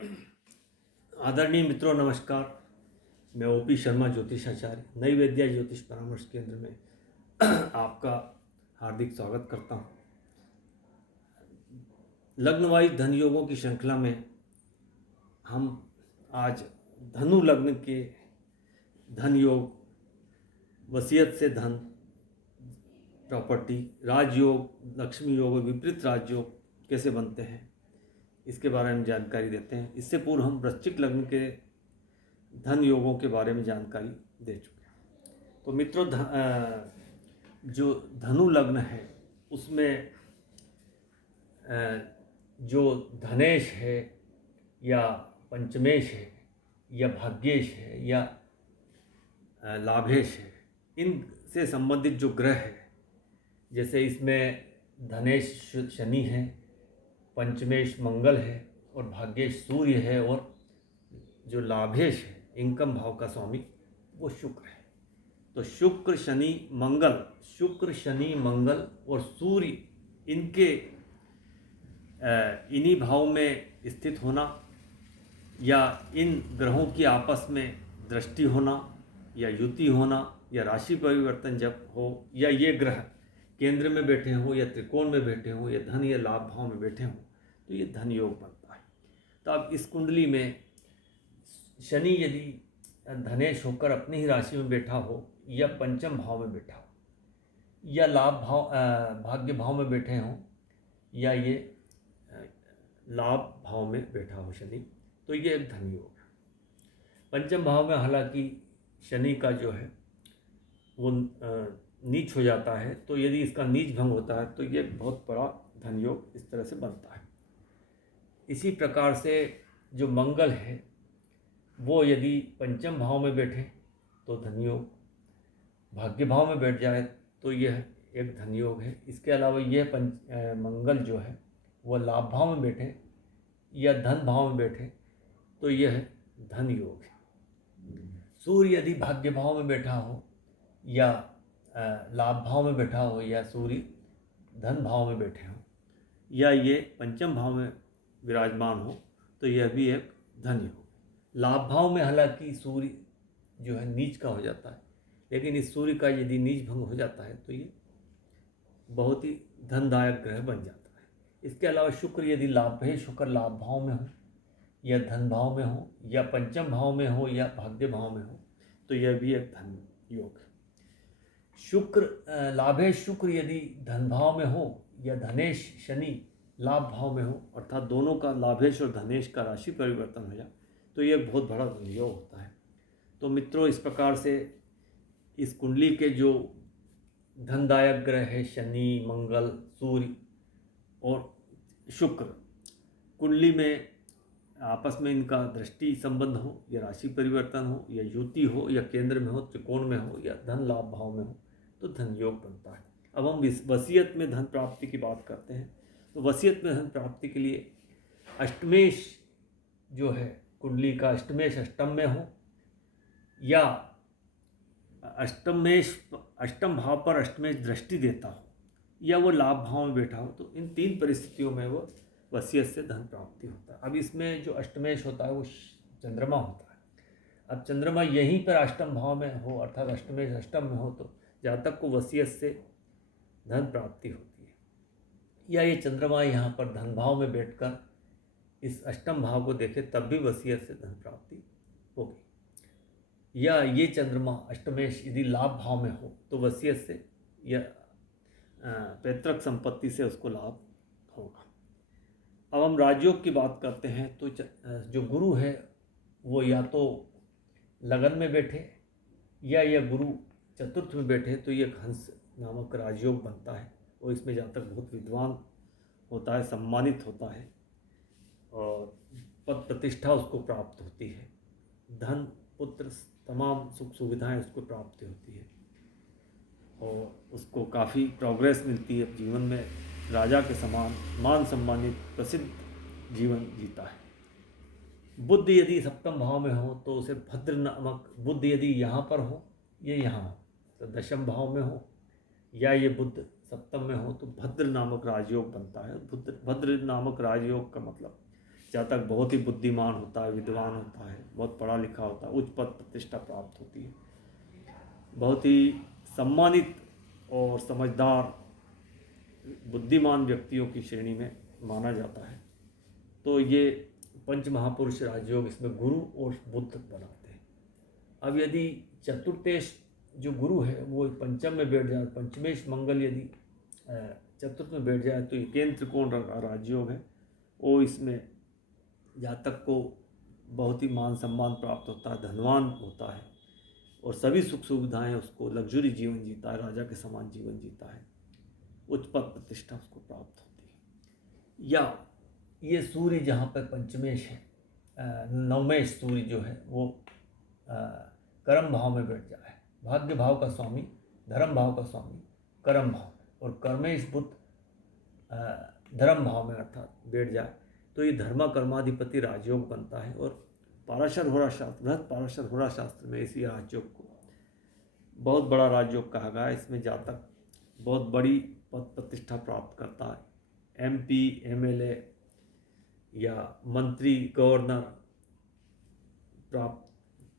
आदरणीय मित्रों, नमस्कार। मैं ओपी शर्मा, ज्योतिषाचार्य, नई विद्या ज्योतिष परामर्श केंद्र में आपका हार्दिक स्वागत करता हूँ। लग्नवाइज धन योगों की श्रृंखला में हम आज धनु लग्न के धन योग, वसीयत से धन, प्रॉपर्टी, राजयोग, लक्ष्मी योग और विपरीत राजयोग कैसे बनते हैं, इसके बारे में जानकारी देते हैं। इससे पूर्व हम वृश्चिक लग्न के धन योगों के बारे में जानकारी दे चुके हैं। तो मित्रों, जो धनु लग्न है उसमें जो धनेश है या पंचमेश है या भाग्येश है या लाभेश है, इनसे संबंधित जो ग्रह है, जैसे इसमें धनेश शनि है, पंचमेश मंगल है और भाग्येश सूर्य है, और जो लाभेश है, इनकम भाव का स्वामी वो शुक्र है। तो शुक्र शनि मंगल और सूर्य, इनके इन्हीं भाव में स्थित होना या इन ग्रहों की आपस में दृष्टि होना या युति होना या राशि परिवर्तन जब हो, या ये ग्रह केंद्र में बैठे हों या त्रिकोण में बैठे हों या धन या लाभ भाव में बैठे हों, तो ये धन योग बनता है। तो अब इस कुंडली में शनि यदि धनेश होकर अपनी ही राशि में बैठा हो या पंचम भाव में बैठा हो या लाभ भाव भाग्य भाव में बैठे हों या ये लाभ भाव में बैठा हो शनि, तो ये एक धन योग है। पंचम भाव में हालांकि शनि का जो है वो नीच हो जाता है, तो यदि इसका नीच भंग होता है तो ये बहुत बड़ा धन योग इस तरह से बनता है। इसी प्रकार से जो मंगल है वो यदि पंचम भाव में बैठे तो धन योग, भाग्य भाव में बैठ जाए तो यह एक धन योग है। इसके अलावा यह मंगल जो है वो लाभ भाव में बैठे या धन भाव में बैठे तो यह धन योग है। सूर्य यदि भाग्य भाव में बैठा हो या लाभ भाव में बैठा हो या सूर्य धन भाव में बैठे हो या ये पंचम भाव में विराजमान हो तो यह भी एक धन योग। लाभ भाव में हालांकि सूर्य जो है नीच का हो जाता है, लेकिन इस सूर्य का यदि नीच भंग हो जाता है तो ये बहुत ही धनदायक ग्रह बन जाता है। इसके अलावा शुक्र यदि शुक्र लाभ भाव में हो या धन भाव में हो या पंचम भाव में हो या भाग्य भाव में हो तो यह भी एक धन योग है। शुक्र यदि धन भाव में हो या धनेश शनि लाभ भाव में हो, अर्थात दोनों का लाभेश और धनेश का राशि परिवर्तन हो जाए तो यह बहुत बड़ा धन योग होता है। तो मित्रों, इस प्रकार से इस कुंडली के जो धनदायक ग्रह है शनि, मंगल, सूर्य और शुक्र, कुंडली में आपस में इनका दृष्टि संबंध हो या राशि परिवर्तन हो या युति हो या केंद्र में हो, त्रिकोण में हो या धन लाभ भाव में हो तो धन योग बनता है। अब हम वसीयत में धन प्राप्ति की बात करते हैं। तो वसीयत में धन प्राप्ति के लिए अष्टमेश जो है, कुंडली का अष्टमेश अष्टम में हो या अष्टम भाव पर अष्टमेश दृष्टि देता हो या वो लाभ भाव में बैठा हो, तो इन तीन परिस्थितियों में वो वसीयत से धन प्राप्ति होता है। अब इसमें जो अष्टमेश होता है वो चंद्रमा होता है। अब चंद्रमा यहीं पर अष्टम भाव में हो, अर्थात अष्टमेश अष्टम में हो, तो जातक को वसीयत से धन प्राप्ति होती है। या ये चंद्रमा यहाँ पर धन भाव में बैठकर इस अष्टम भाव को देखे तब भी वसीयत से धन प्राप्ति होगी। या ये चंद्रमा अष्टमेश यदि लाभ भाव में हो तो वसीयत से या पैतृक संपत्ति से उसको लाभ होगा। अब हम राजयोग की बात करते हैं। तो जो गुरु है वो या तो लगन में बैठे या यह गुरु चतुर्थ में बैठे तो ये हंस नामक राजयोग बनता है, और इसमें जातक बहुत विद्वान होता है, सम्मानित होता है और पद प्रतिष्ठा उसको प्राप्त होती है, धन पुत्र तमाम सुख सुविधाएं उसको प्राप्त होती है और उसको काफ़ी प्रोग्रेस मिलती है जीवन में। राजा के समान मान सम्मानित प्रसिद्ध जीवन जीता है। बुध यदि सप्तम भाव में हो तो उसे भद्र नामक, बुध यदि यहाँ पर हो, ये यहाँ हो तो दशम भाव में हो, या ये बुध सप्तम में हो तो भद्र नामक राजयोग बनता है। भद्र नामक राजयोग का मतलब जातक बहुत ही बुद्धिमान होता है, विद्वान होता है, बहुत पढ़ा लिखा होता है, उच्च पद प्रतिष्ठा प्राप्त होती है, बहुत ही सम्मानित और समझदार बुद्धिमान व्यक्तियों की श्रेणी में माना जाता है। तो ये पंच महापुरुष राजयोग इसमें गुरु और बुद्ध बनाते हैं। अब यदि चतुर्थेश जो गुरु है वो पंचम में बैठ जाए, पंचमेश मंगल यदि चतुर्थ में बैठ जाए, तो ये केंद्र त्रिकोण राजयोग है। वो इसमें जातक को बहुत ही मान सम्मान प्राप्त होता है, धनवान होता है और सभी सुख सुविधाएं उसको, लग्जरी जीवन जीता है, राजा के समान जीवन जीता है, उच्च पद प्रतिष्ठा उसको प्राप्त होती है। या ये सूर्य जहाँ पर पंचमेश है, नवमेश सूर्य जो है वो कर्म भाव में बैठ जाए, भाग्य भाव का स्वामी, धर्म भाव का स्वामी कर्म भाव में, और कर्मेश बुद्ध धर्म भाव में अर्थात बैठ जाए, तो ये धर्मा कर्माधिपति राजयोग बनता है। और पाराशर होरा शास्त्र, बृहद पाराशर होरा शास्त्र में इसी राजयोग को बहुत बड़ा राजयोग कहा गया है। इसमें जातक बहुत बड़ी पद प्रतिष्ठा प्राप्त करता है, MP, MLA या मंत्री, गवर्नर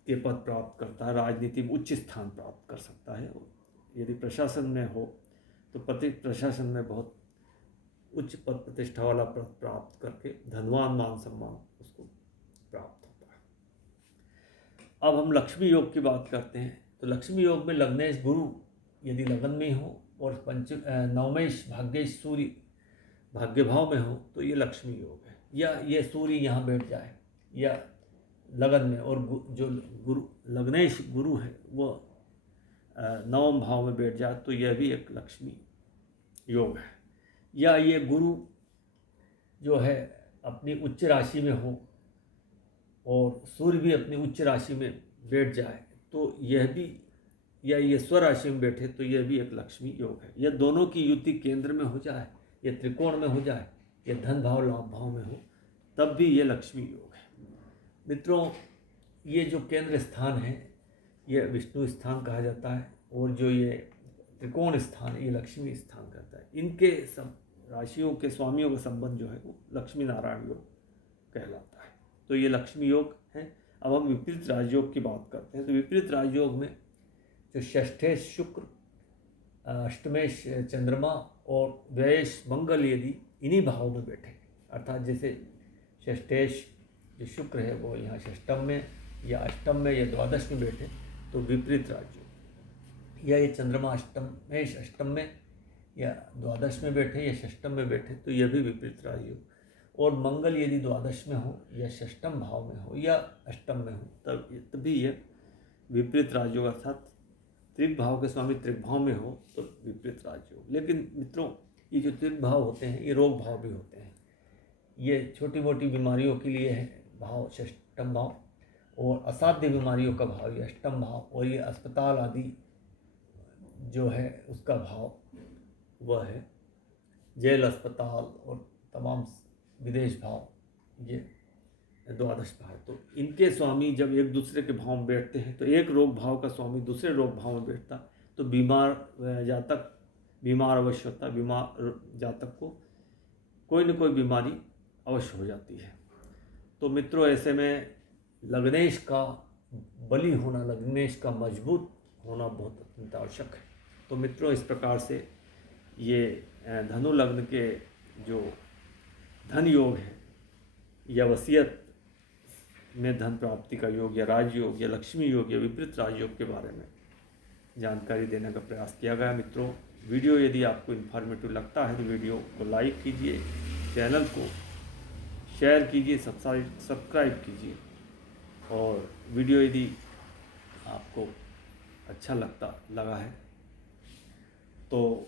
के पद प्राप्त करता है, राजनीति में उच्च स्थान प्राप्त कर सकता है। यदि प्रशासन में हो तो प्रशासन में बहुत उच्च पद प्रतिष्ठा वाला पद प्राप्त करके धनवान मान सम्मान उसको प्राप्त होता है। अब हम लक्ष्मी योग की बात करते हैं। तो लक्ष्मी योग में लग्नेश गुरु यदि लगन में हो और नवमेश भाग्येश सूर्य भाग्य भाव में हो, तो ये लक्ष्मी योग है। या ये सूर्य यहाँ बैठ जाए या लगन में, और जो गुरु लग्नेश गुरु है वो नवम भाव में बैठ जाए, तो यह भी एक लक्ष्मी योग है। या ये गुरु जो है अपनी उच्च राशि में हो और सूर्य भी अपनी उच्च राशि में बैठ जाए, तो यह भी, या ये स्वराशि में बैठे, तो यह भी एक लक्ष्मी योग है। यह दोनों की युति केंद्र में हो जाए, यह त्रिकोण में हो जाए, यह धन भाव लाभ भाव में हो, तब भी ये लक्ष्मी योग है। मित्रों, ये जो केंद्र स्थान है ये विष्णु स्थान कहा जाता है, और जो ये त्रिकोण स्थान ये लक्ष्मी स्थान कहता है। इनके सब राशियों के स्वामियों का संबंध जो है वो लक्ष्मी नारायण योग कहलाता है। तो ये लक्ष्मी योग है। अब हम विपरीत राजयोग की बात करते हैं। तो विपरीत राजयोग में जो षष्ठेश शुक्र, अष्टमेश चंद्रमा और व्ययेश मंगल यदि इन्हीं भाव में बैठे, अर्थात जैसे षष्ठेश जो शुक्र है वो यहाँ षष्टम में या अष्टम में या द्वादश में बैठे, तो विपरीत राजयोग। या ये चंद्रमा अष्टम में या द्वादश में बैठे या षष्टम में बैठे, तो यह भी विपरीत राजयोग। और मंगल यदि द्वादश में हो या षष्टम भाव में हो या अष्टम में हो, तभी यह विपरीत राजयोग, अर्थात त्रिक भाव के स्वामी त्रिक भाव में हो तो विपरीत राजयोग। लेकिन मित्रों, ये जो त्रिक भाव होते हैं ये रोग भाव भी होते हैं। ये छोटी मोटी बीमारियों के लिए है भाव षष्टम भाव, और असाध्य बीमारियों का भाव ये अष्टम भाव, और ये अस्पताल आदि जो है उसका भाव वह है जेल, अस्पताल और तमाम विदेश भाव, ये द्वादश भाव। तो इनके स्वामी जब एक दूसरे के भाव में बैठते हैं, तो एक रोग भाव का स्वामी दूसरे रोग भाव में बैठता, तो जातक बीमार अवश्य होता है। बीमार जातक को कोई न कोई बीमारी अवश्य हो जाती है। तो मित्रों, ऐसे में लग्नेश का बली होना, लग्नेश का मजबूत होना बहुत अत्यंत आवश्यक है। तो मित्रों, इस प्रकार से ये धनु लग्न के जो धन योग है या वसीयत में धन प्राप्ति का योग या राजयोग या लक्ष्मी योग या विपरीत राजयोग के बारे में जानकारी देने का प्रयास किया गया। मित्रों, वीडियो यदि आपको इन्फॉर्मेटिव लगता है तो वीडियो को लाइक कीजिए, चैनल को शेयर कीजिए, सब्सक्राइब कीजिए, और वीडियो यदि आपको अच्छा लगा है तो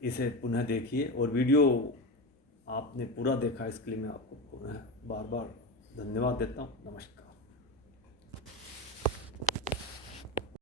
इसे पुनः देखिए। और वीडियो आपने पूरा देखा इसके लिए मैं आपको पुनः बार बार धन्यवाद देता हूँ। नमस्कार।